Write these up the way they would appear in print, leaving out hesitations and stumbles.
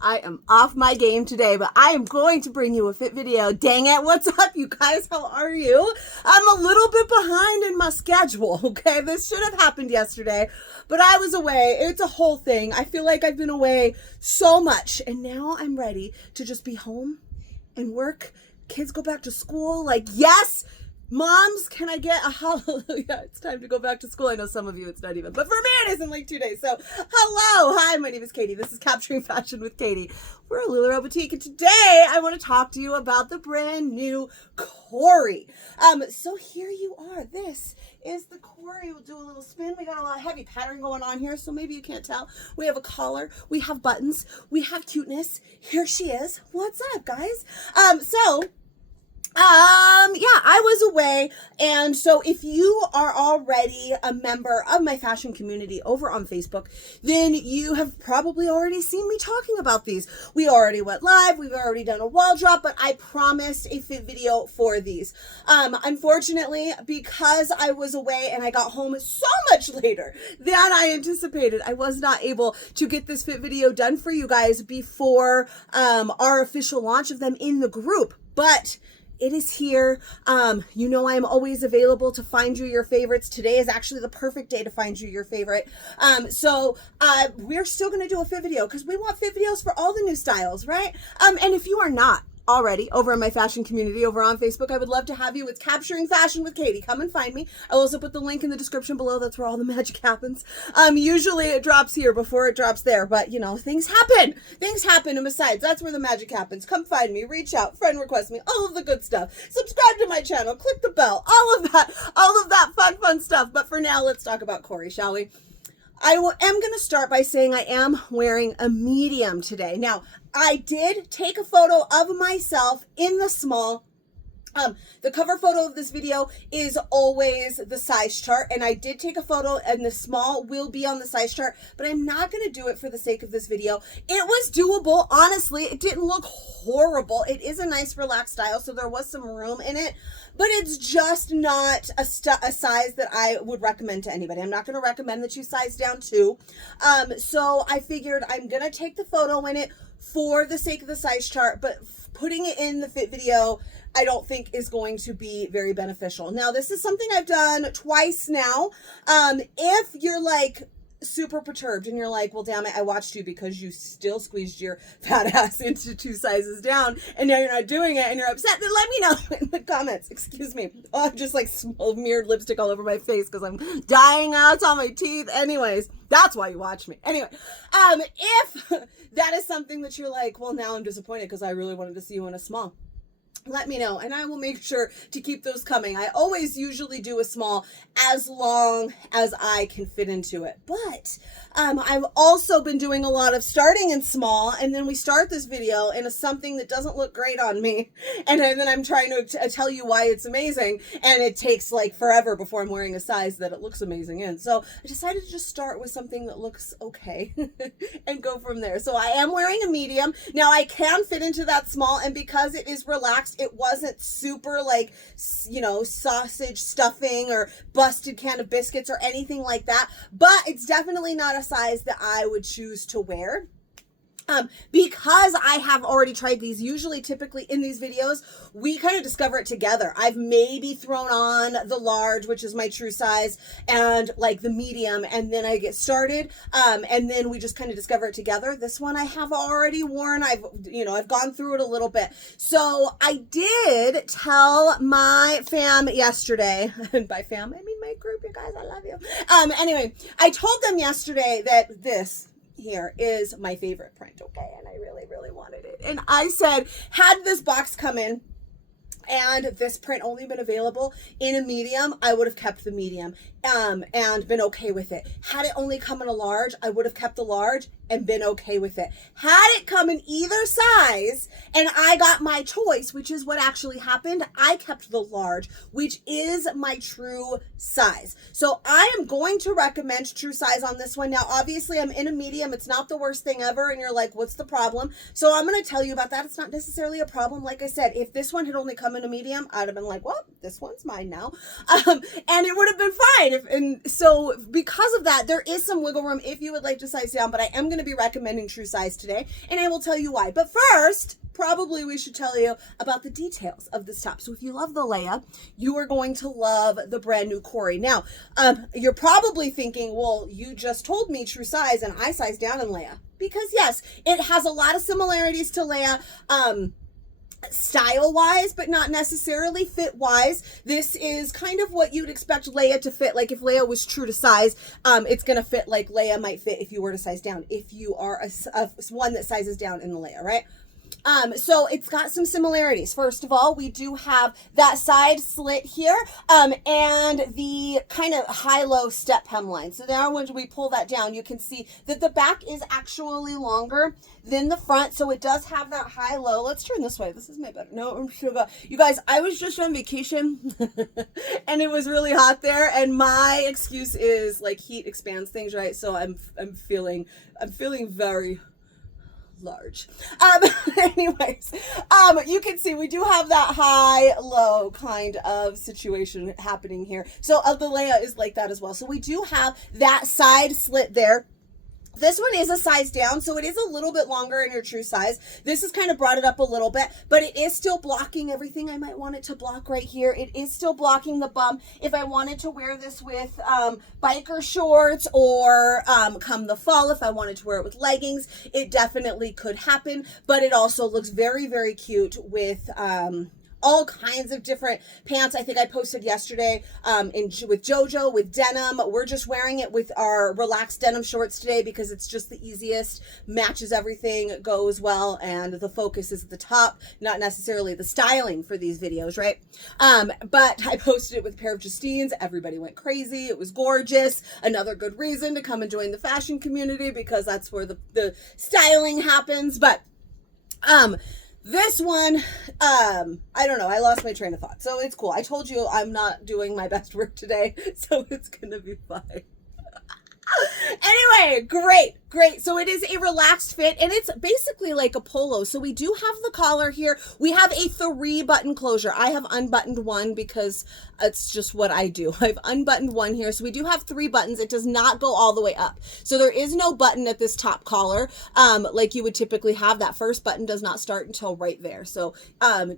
I am off my game today, but I am going to bring you a fit video. Dang it, what's up, you guys? How are you? I'm a little bit behind in my schedule, okay? This should have happened yesterday, but I was away. It's a whole thing. I feel like I've been away so much, and now I'm ready to just be home and work. Kids go back to school. Like, yes! Moms, can I get a hallelujah? It's time to go back to school. I know some of you it's not even, but for me it is in like 2 days. So hello, hi, my name is Katie. This is Capturing Fashion with Katie. We're a Lululemon boutique, and today I want to talk to you about the brand new Cori. So here you are. This is the Cori. We'll do a little spin. We got a lot of heavy pattern going on here, so maybe you can't tell. We have a collar, we have buttons, we have cuteness. Here she is. What's up, guys? Yeah, I was away, and so if you are already a member of my fashion community over on Facebook, then you have probably already seen me talking about these. We already went live, we've already done a wall drop, but I promised a fit video for these. Unfortunately, because I was away and I got home so much later than I anticipated, I was not able to get this fit video done for you guys before our official launch of them in the group, but it is here. You know, I'm always available to find you your favorites. Today is actually the perfect day to find you your favorite. We're still going to do a fit video because we want fit videos for all the new styles, right? And if you are not already over in my fashion community over on Facebook, I would love to have you. It's Capturing Fashion with Katie. Come and find me. I'll also put the link in the description below. That's where all the magic happens. Usually it drops here before it drops there, but you know, things happen. Things happen, and besides, that's where the magic happens. Come find me, reach out, friend request me, all of the good stuff. Subscribe to my channel, click the bell, all of that fun stuff. But for now, let's talk about Cori, shall we? I am going to start by saying I am wearing a medium today. Now, I did take a photo of myself in the small. The cover photo of this video is always the size chart, and I did take a photo, and the small will be on the size chart, but I'm not going to do it for the sake of this video. It was doable. Honestly, it didn't look horrible. It is a nice relaxed style, so there was some room in it, but it's just not a size that I would recommend to anybody. I'm not going to recommend that you size down too. So I figured I'm going to take the photo in it for the sake of the size chart, but putting it in the fit video I don't think is going to be very beneficial. Now, this is something I've done twice now. If you're like super perturbed and you're like, well, damn it, I watched you because you still squeezed your fat ass into 2 sizes down and now you're not doing it and you're upset, then let me know in the comments. Excuse me. Oh, I'm just like smeared lipstick all over my face because I'm dying out. It's on my teeth. Anyways, that's why you watch me. Anyway, if that is something that you're like, well, now I'm disappointed because I really wanted to see you in a small, let me know, and I will make sure to keep those coming. I always usually do a small as long as I can fit into it. But I've also been doing a lot of starting in small, and then we start this video in something that doesn't look great on me. And then I'm trying to tell you why it's amazing, and it takes like forever before I'm wearing a size that it looks amazing in. So I decided to just start with something that looks okay and go from there. So I am wearing a medium. Now I can fit into that small, and because it is relaxed, it wasn't super like, you know, sausage stuffing or busted can of biscuits or anything like that, but it's definitely not a size that I would choose to wear. Because I have already tried these, usually typically in these videos, we kind of discover it together. I've maybe thrown on the large, which is my true size, and like the medium, and then I get started, and then we just kind of discover it together. This one I have already worn. I've gone through it a little bit. So I did tell my fam yesterday, and by fam, I mean my group, you guys, I love you. Anyway, I told them yesterday that this here is my favorite print, okay, and I really wanted it, and I said, had this box come in and this print only been available in a medium, I would have kept the medium and been okay with it. Had it only come in a large, I would have kept the large and been okay with it. Had it come in either size and I got my choice, which is what actually happened, I kept the large, which is my true size. So I am going to recommend true size on this one. Now, obviously I'm in a medium. It's not the worst thing ever. And you're like, what's the problem? So I'm going to tell you about that. It's not necessarily a problem. Like I said, if this one had only come in a medium, I'd have been like, well, this one's mine now. And it would have been fine and so because of that, there is some wiggle room if you would like to size down, but I am going to be recommending true size today, and I will tell you why. But first, probably we should tell you about the details of this top. So if you love the Leia, you are going to love the brand new Cori. Now, you're probably thinking, well, you just told me true size and I sized down in Leia. Because yes, it has a lot of similarities to Leia, style wise, but not necessarily fit wise. This is kind of what you'd expect Leia to fit. Like if Leia was true to size, it's going to fit like Leia might fit if you were to size down, if you are one that sizes down in the Leia, right? So it's got some similarities. First of all, we do have that side slit here, and the kind of high-low step hemline. So now when we pull that down, you can see that the back is actually longer than the front. So it does have that high-low. Let's turn this way. This is my better. No, I'm sure. You guys, I was just on vacation and it was really hot there. And my excuse is like heat expands things, right? So I'm feeling very large. Anyways, you can see we do have that high-low kind of situation happening here. So the Leia is like that as well. So we do have that side slit there. This one is a size down, so it is a little bit longer in your true size. This has kind of brought it up a little bit, but it is still blocking everything I might want it to block right here. It is still blocking the bum. If I wanted to wear this with biker shorts or come the fall, if I wanted to wear it with leggings, it definitely could happen, but it also looks very, very cute with all kinds of different pants. I think I posted yesterday with JoJo, with denim. We're just wearing it with our relaxed denim shorts today because it's just the easiest, matches everything, goes well, and the focus is at the top, not necessarily the styling for these videos, right? But I posted it with a pair of Justines. Everybody went crazy. It was gorgeous. Another good reason to come and join the fashion community because that's where the styling happens. But this one, I don't know. I lost my train of thought. So it's cool. I told you I'm not doing my best work today, so it's going to be fine. Anyway, great. So it is a relaxed fit, and it's basically like a polo. So we do have the collar here. We have a 3-button closure. I have unbuttoned one because it's just what I do. I've unbuttoned one here. So we do have 3 buttons. It does not go all the way up. So there is no button at this top collar like you would typically have. That first button does not start until right there. So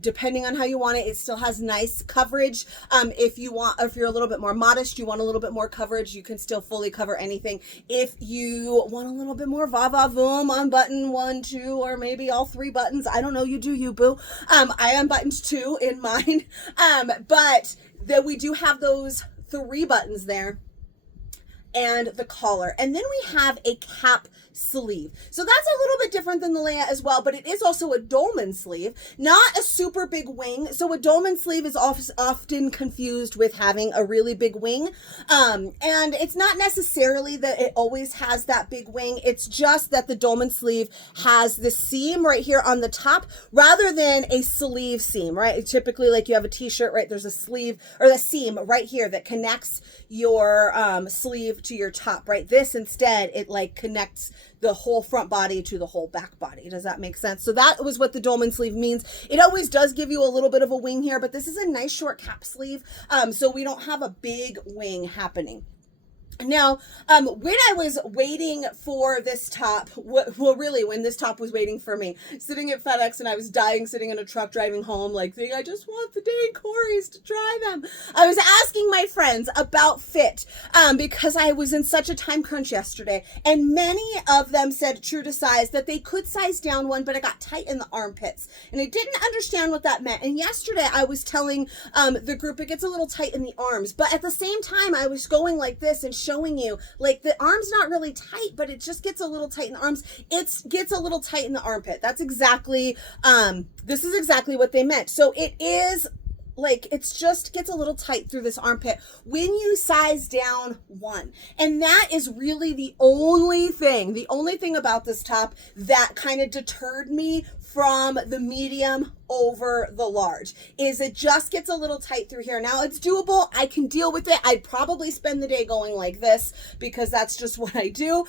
depending on how you want it, it still has nice coverage. If you're a little bit more modest, you want a little bit more coverage, you can still fully cover anything. If you want a little bit more va-va-voom on button 1, 2, or maybe all 3 buttons, I don't know, you do you, boo. I unbuttoned 2 in mine, but then we do have those 3 buttons there and the collar. And then we have a cap sleeve. So that's a little bit different than the Leia as well, but it is also a dolman sleeve, not a super big wing. So a dolman sleeve is often confused with having a really big wing. And it's not necessarily that it always has that big wing. It's just that the dolman sleeve has the seam right here on the top rather than a sleeve seam, right? Typically, like you have a t-shirt, right? There's a sleeve or the seam right here that connects your sleeve to your top, right? This instead, it like connects the whole front body to the whole back body. Does that make sense? So that was what the dolman sleeve means. It always does give you a little bit of a wing here, but this is a nice short cap sleeve. So we don't have a big wing happening. Now, when I was waiting for this top, well, really, when this top was waiting for me, sitting at FedEx and I was dying, sitting in a truck driving home, like, thinking, I just want the dang Coris to try them. I was asking my friends about fit, because I was in such a time crunch yesterday, and many of them said, true to size, that they could size down one, but it got tight in the armpits, and I didn't understand what that meant. And yesterday I was telling the group it gets a little tight in the arms, but at the same time I was going like this and showing you like the arm's not really tight, but it just gets a little tight in the arms. It gets a little tight in the armpit. That's exactly this is exactly what they meant. So it is like it's just gets a little tight through this armpit when you size down one. And that is really the only thing about this top that kind of deterred me from the medium over the large, is it just gets a little tight through here. Now it's doable. I can deal with it. I'd probably spend the day going like this because that's just what I do.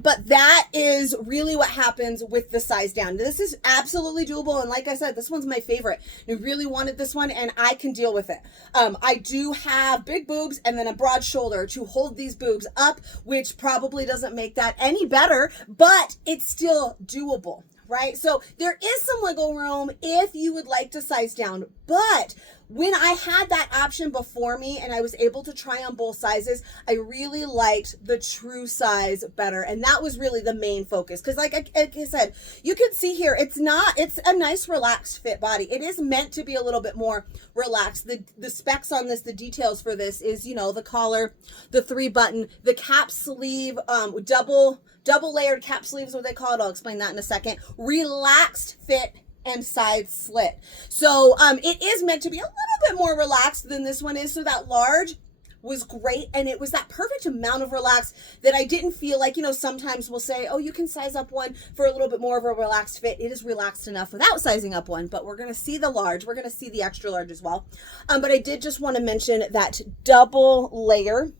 But that is really what happens with the size down. This is absolutely doable. And like I said, this one's my favorite. I really wanted this one and I can deal with it. I do have big boobs and then a broad shoulder to hold these boobs up, which probably doesn't make that any better, but it's still doable. Right? So there is some wiggle room if you would like to size down, but when I had that option before me and I was able to try on both sizes, I really liked the true size better. And that was really the main focus. Because like I said, you can see here, it's a nice relaxed fit body. It is meant to be a little bit more relaxed. The specs on this, the details for this is, you know, the collar, the 3-button, the cap sleeve, double layered cap sleeves, what they call it. I'll explain that in a second. Relaxed fit and side slit. So it is meant to be a little bit more relaxed than this one is. So that large was great. And it was that perfect amount of relaxed that I didn't feel like, you know, sometimes we'll say, oh, you can size up one for a little bit more of a relaxed fit. It is relaxed enough without sizing up one, but we're going to see the large. We're going to see the extra large as well. But I did just want to mention that double layer.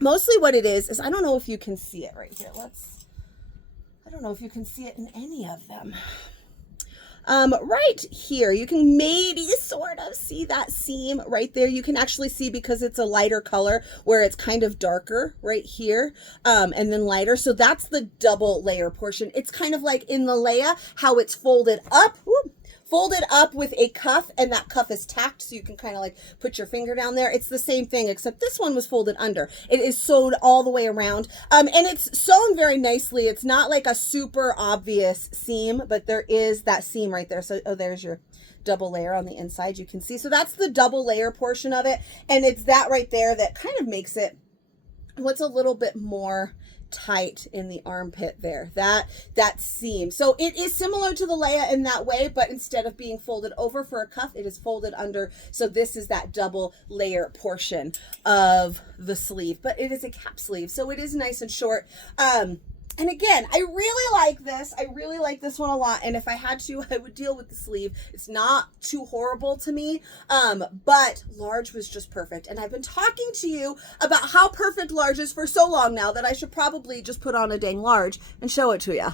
Mostly what it is I don't know if you can see it right here. I don't know if you can see it in any of them. Right here, you can maybe sort of see that seam right there. You can actually see because it's a lighter color where it's kind of darker right here, and then lighter. So that's the double layer portion. It's kind of like in the Leia, how it's folded up. Whoop, folded up with a cuff, and that cuff is tacked so you can kind of like put your finger down there. It's the same thing, except this one was folded under. It is sewed all the way around, and it's sewn very nicely. It's not like a super obvious seam, but there is that seam right there. So, oh, there's your double layer on the inside, you can see. So that's the double layer portion of it, and it's that right there that kind of makes it what's a little bit more tight in the armpit there, that seam. So it is similar to the Leia in that way, but instead of being folded over for a cuff, it is folded under. So this is that double layer portion of the sleeve, but it is a cap sleeve, so it is nice and short. And again, I really like this. I really like this one a lot. And if I had to, I would deal with the sleeve. It's not too horrible to me, but large was just perfect. And I've been talking to you about how perfect large is for so long now that I should probably just put on a dang large and show it to you.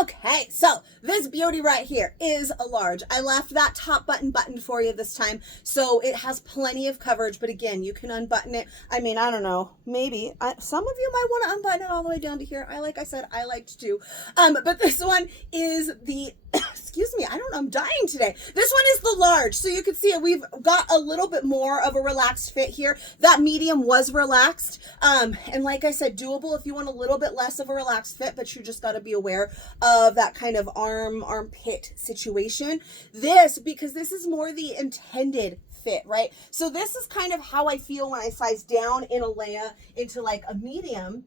Okay, so this beauty right here is a large. I left that top button buttoned for you this time, so it has plenty of coverage, but again, you can unbutton it. I mean, I don't know, maybe some of you might want to unbutton it all the way down to here. Like I said, I liked to. But this one is the excuse me, I don't know, I'm dying today. This one is the large, so you can see it. We've got a little bit more of a relaxed fit here. That medium was relaxed, and like I said, doable if you want a little bit less of a relaxed fit, but you just got to be aware of that kind of armpit situation. Because this is more the intended fit, right? So this is kind of how I feel when I size down in a Leia into like a medium.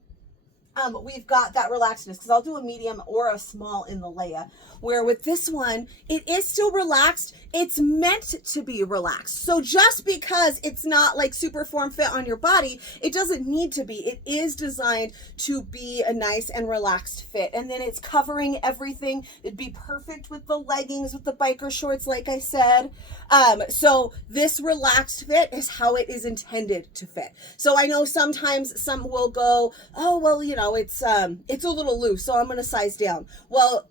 We've got that relaxedness, because I'll do a medium or a small in the Leia, where with this one, it is still relaxed. It's meant to be relaxed. So just because it's not like super form fit on your body, it doesn't need to be. It is designed to be a nice and relaxed fit. And then it's covering everything. It'd be perfect with the leggings, with the biker shorts, like I said. So this relaxed fit is how it is intended to fit. So I know sometimes some will go, oh, well, you know, it's a little loose, so I'm going to size down. Well,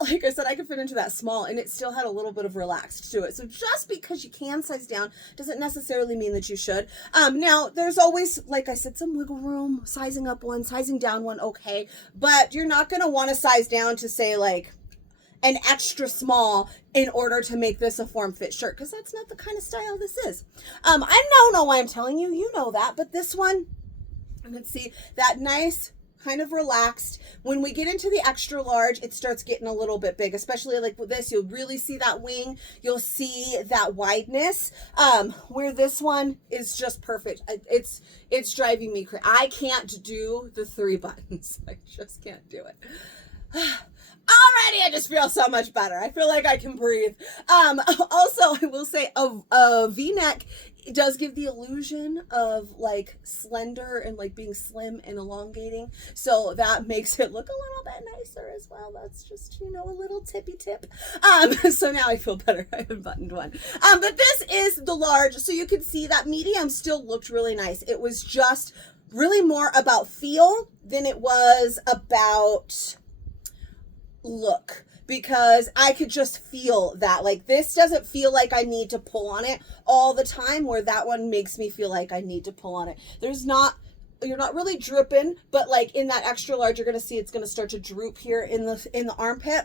like I said, I could fit into that small and it still had a little bit of relaxed to it. So just because you can size down doesn't necessarily mean that you should. Now, there's always, like I said, some wiggle room, sizing up one, sizing down one, okay. But you're not going to want to size down to say like an extra small in order to make this a form fit shirt, because that's not the kind of style this is. I don't know why I'm telling you, you know that, but this one, you can see that nice kind of relaxed. When we get into the extra large, it starts getting a little bit big, especially like with this, you'll really see that wing. You'll see that wideness, where this one is just perfect. It's driving me crazy. I can't do the 3 buttons. I just can't do it. Already, I just feel so much better. I feel like I can breathe. Also, I will say a V-neck, it does give the illusion of like slender and like being slim and elongating. So that makes it look a little bit nicer as well. That's just, you know, a little tippy tip. So now I feel better. I haven't buttoned one. But this is the large. So you can see that medium still looked really nice. It was just really more about feel than it was about look, because I could just feel that. Like, this doesn't feel like I need to pull on it all the time, where that one makes me feel like I need to pull on it. You're not really drooping, but like in that extra large, you're going to see it's going to start to droop here in the armpit.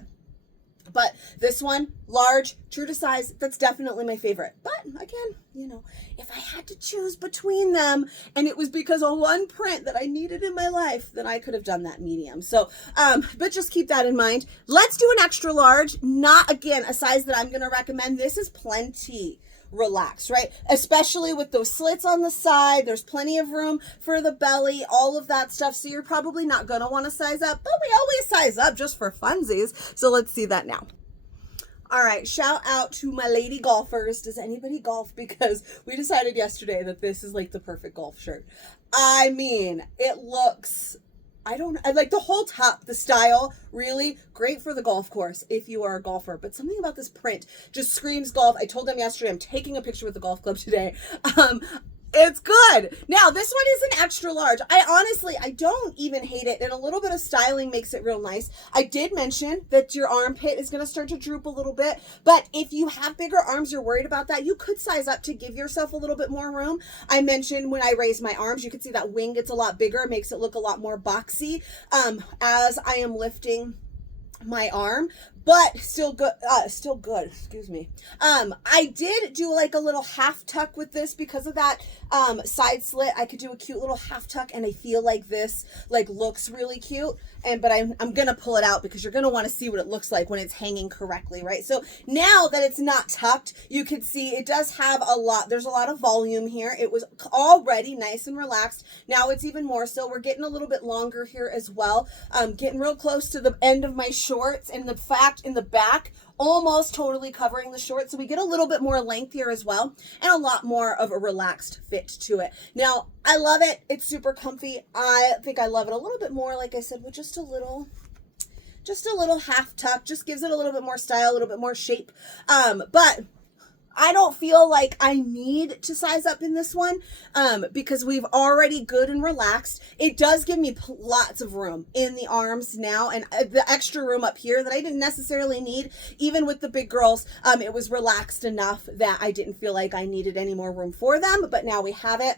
But this one, large, true to size, that's definitely my favorite. But again, you know, if I had to choose between them and it was because of one print that I needed in my life, then I could have done that medium. So, but just keep that in mind. Let's do an extra large, not, again, a size that I'm going to recommend. This is plenty relaxed, right? Especially with those slits on the side. There's plenty of room for the belly, all of that stuff. So you're probably not going to want to size up, but we always size up just for funsies. So let's see that now. All right, shout out to my lady golfers. Does anybody golf? Because we decided yesterday that this is like the perfect golf shirt. I mean, it looks, I like the whole top, the style, really great for the golf course if you are a golfer. But something about this print just screams golf. I told them yesterday I'm taking a picture with the golf club today. It's good. Now, this one is an extra large. I don't even hate it. And a little bit of styling makes it real nice. I did mention that your armpit is going to start to droop a little bit. But if you have bigger arms, you're worried about that, you could size up to give yourself a little bit more room. I mentioned when I raise my arms, you can see that wing gets a lot bigger. It makes it look a lot more boxy as I am lifting my arm. But still good, excuse me. I did do like a little half tuck with this because of that side slit. I could do a cute little half tuck, and I feel like this like looks really cute. But I'm gonna pull it out because you're gonna want to see what it looks like when it's hanging correctly, right? So now that it's not tucked, you can see it does have there's a lot of volume here. It was already nice and relaxed. Now it's even more so. We're getting a little bit longer here as well. Getting real close to the end of my shorts, and the fact in the back almost totally covering the shorts, so we get a little bit more length here as well, and a lot more of a relaxed fit to it. Now, I love it. It's super comfy. I think I love it a little bit more, like I said, with just a little half tuck. Just gives it a little bit more style, a little bit more shape. But I don't feel like I need to size up in this one because we've already good and relaxed. It does give me lots of room in the arms now, and the extra room up here that I didn't necessarily need. Even with the big girls, it was relaxed enough that I didn't feel like I needed any more room for them, but now we have it.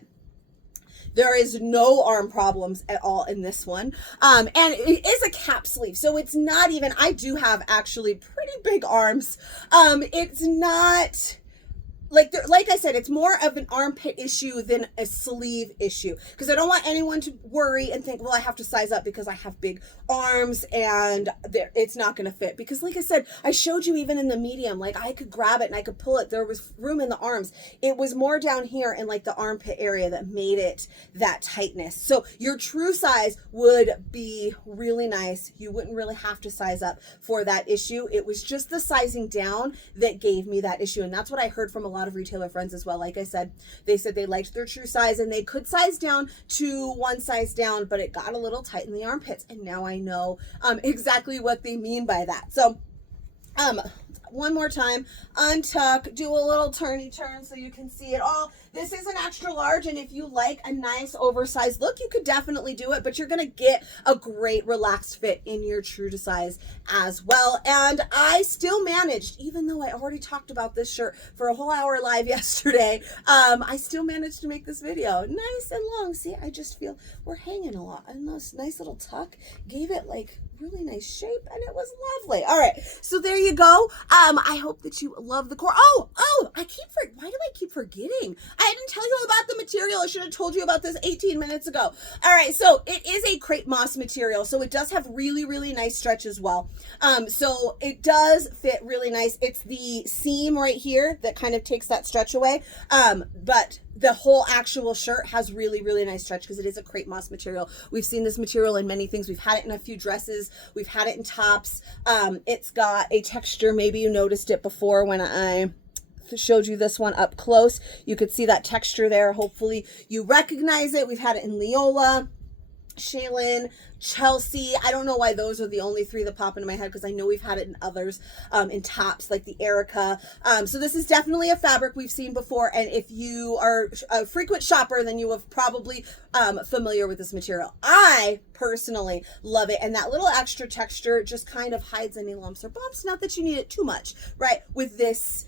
There is no arm problems at all in this one. And it is a cap sleeve, so it's not even, I do have actually pretty big arms. It's not, like I said, it's more of an armpit issue than a sleeve issue, because I don't want anyone to worry and think, well, I have to size up because I have big arms and it's not going to fit. Because like I said, I showed you even in the medium, like I could grab it and I could pull it. There was room in the arms. It was more down here in like the armpit area that made it that tightness. So your true size would be really nice. You wouldn't really have to size up for that issue. It was just the sizing down that gave me that issue. And that's what I heard from a lot of retailer friends as well. Like I said, they said they liked their true size and they could size down to one size down, but it got a little tight in the armpits. And now I know exactly what they mean by that. So one more time, untuck, do a little turny turn so you can see it all. This is an extra large, and if you like a nice oversized look, you could definitely do it, but you're going to get a great relaxed fit in your true to size as well. And I still managed, even though I already talked about this shirt for a whole hour live yesterday, I still managed to make this video nice and long. See, I just feel we're hanging a lot, and this nice little tuck gave it like really nice shape, and it was lovely. All right, so there you go. I hope that you love the core. Why do I keep forgetting? I didn't tell you about the material. I should have told you about this 18 minutes ago. All right, so it is a crepe moss material, so it does have really, really nice stretch as well. So it does fit really nice. It's the seam right here that kind of takes that stretch away, but the whole actual shirt has really, really nice stretch because it is a crepe moss material. We've seen this material in many things. We've had it in a few dresses. We've had it in tops. It's got a texture. Maybe you noticed it before when I showed you this one up close. You could see that texture there. Hopefully you recognize it. We've had it in Leola. Shaylin, Chelsea. I don't know why those are the only three that pop into my head because I know we've had it in others, in tops like the Erica. So this is definitely a fabric we've seen before, and if you are a frequent shopper, then you are probably familiar with this material. I personally love it, and that little extra texture just kind of hides any lumps or bumps. Not that you need it too much, right, with this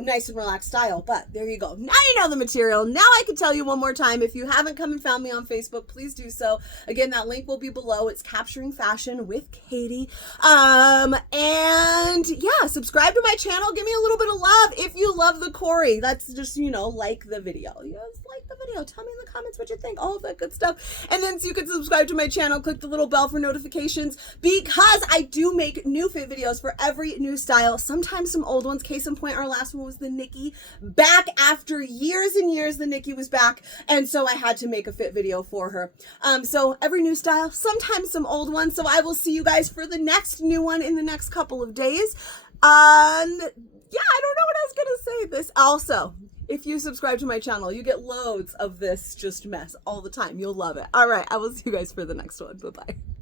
nice and relaxed style, but there you go. Now you know the material. Now I can tell you one more time. If you haven't come and found me on Facebook, please do so. Again, that link will be below. It's Capturing Fashion with Katie. And yeah, subscribe to my channel. Give me a little bit of love if you love the Cori. That's just, you know, like the video. Yes, like the video. Tell me in the comments what you think. All of that good stuff. And then so you can subscribe to my channel. Click the little bell for notifications because I do make new fit videos for every new style. Sometimes some old ones. Case in point, our last one was the Nikki. Back after years and years, the Nikki was back, and so I had to make a fit video for her. So every new style, sometimes some old ones. So I will see you guys for the next new one in the next couple of days. Yeah, I don't know what I was gonna say. This also, if you subscribe to my channel, you get loads of this just mess all the time. You'll love it. All right, I will see you guys for the next one. Bye bye.